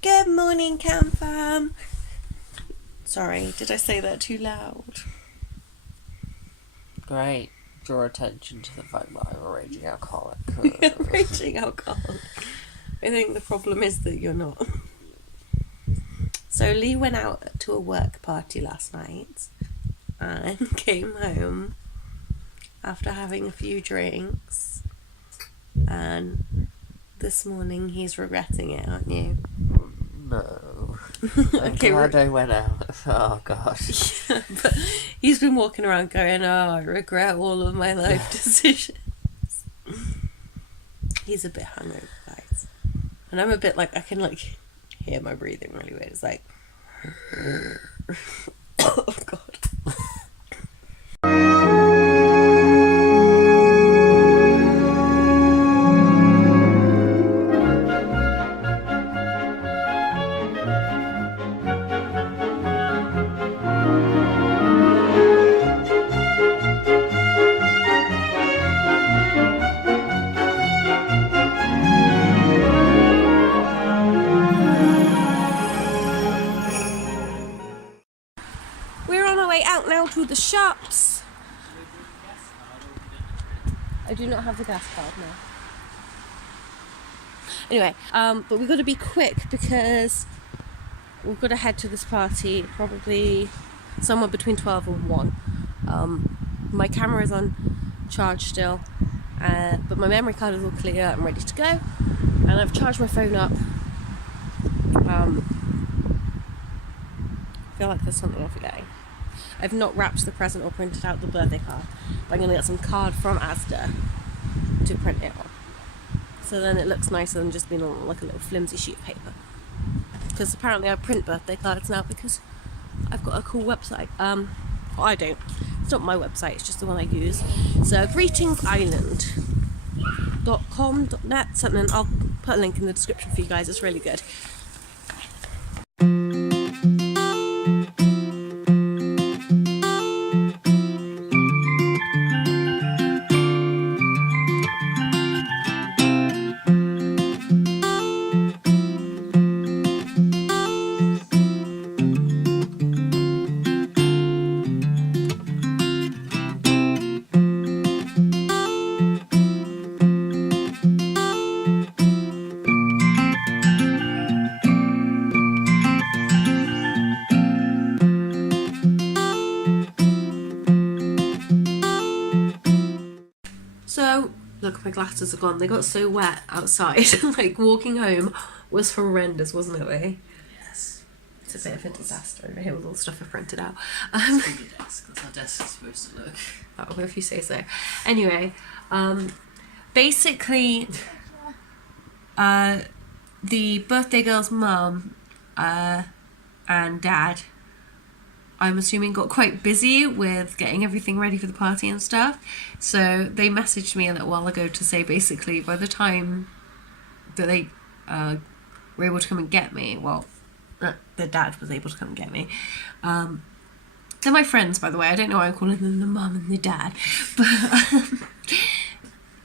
Good morning, Cam Fam. Sorry, did I say that too loud? Great. Draw attention to the fact that I'm a raging alcoholic. Raging alcoholic. I think the problem is that you're not. So Lee went out to a work party last night and came home after having a few drinks, and this morning he's regretting it, aren't you? No. Okay, I'm glad I went out. Oh gosh. Yeah, but he's been walking around going, oh, I regret all of my life decisions. He's a bit hungover, guys. And I'm a bit like, I can like hear my breathing really weird. It's like, oh God. We're on our way out now to the shops. I do not have the gas card now. Anyway, but we've got to be quick because we've got to head to this party probably somewhere between 12 and 1. My camera is on charge still, but my memory card is all clear and ready to go, and I've charged my phone up. I feel like there's something I'm forgetting. I've not wrapped the present or printed out the birthday card, but I'm going to get some card from Asda to print it on. So then it looks nicer than just being on like a little flimsy sheet of paper. Because apparently I print birthday cards now because I've got a cool website. Well, I don't. It's not my website, it's just the one I use. So greetingsisland.com.net, something. I'll put a link in the description for you guys, it's really good. So, look, my glasses are gone. They got so wet outside. Like, walking home was horrendous, wasn't it, Lee? Yes. It's a bit of a disaster over here with all the stuff I printed out. That's your desk. That's how desks are supposed to look. Oh, if you say so. Anyway, basically, the birthday girl's mum and dad, I'm assuming, got quite busy with getting everything ready for the party and stuff. So they messaged me a little while ago to say basically by the time that they were able to come and get me, well, the dad was able to come and get me. They're my friends, by the way. I don't know why I'm calling them the mum and the dad. But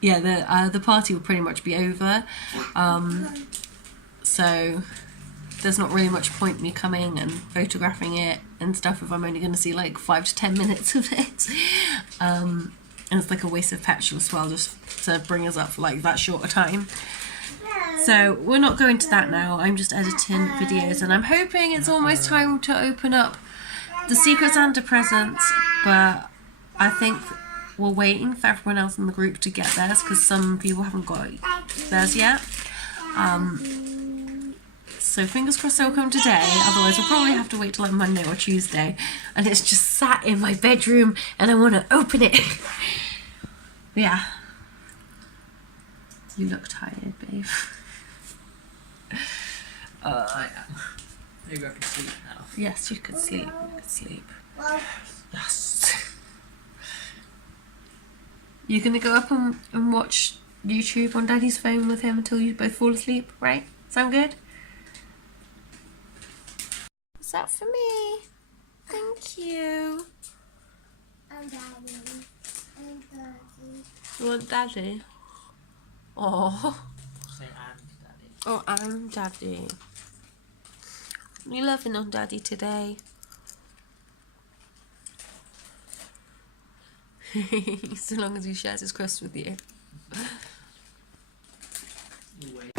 yeah, the party will pretty much be over. So there's not really much point me coming and photographing it and stuff if I'm only going to see like 5 to 10 minutes of it. And it's like a waste of petrol as well, just to bring us up for like that short a time. So we're not going to that now. I'm just editing videos and I'm hoping it's almost time to open up the Secret Santa presents, but I think we're waiting for everyone else in the group to get theirs because some people haven't got theirs yet. So fingers crossed they'll come today, otherwise we'll probably have to wait till like Monday or Tuesday. And it's just sat in my bedroom and I want to open it. Yeah. You look tired, babe. I am. Maybe I can sleep now. Yes, you could sleep. You could sleep. Yes. You're going to go up and watch YouTube on Daddy's phone with him until you both fall asleep, right? Sound good? What's that for me? Thank you. I'm Daddy. I'm Daddy. You want Daddy? Oh. Say I'm Daddy. Oh, I'm Daddy. You loving on Daddy today? So long as he shares his crust with you. Wait.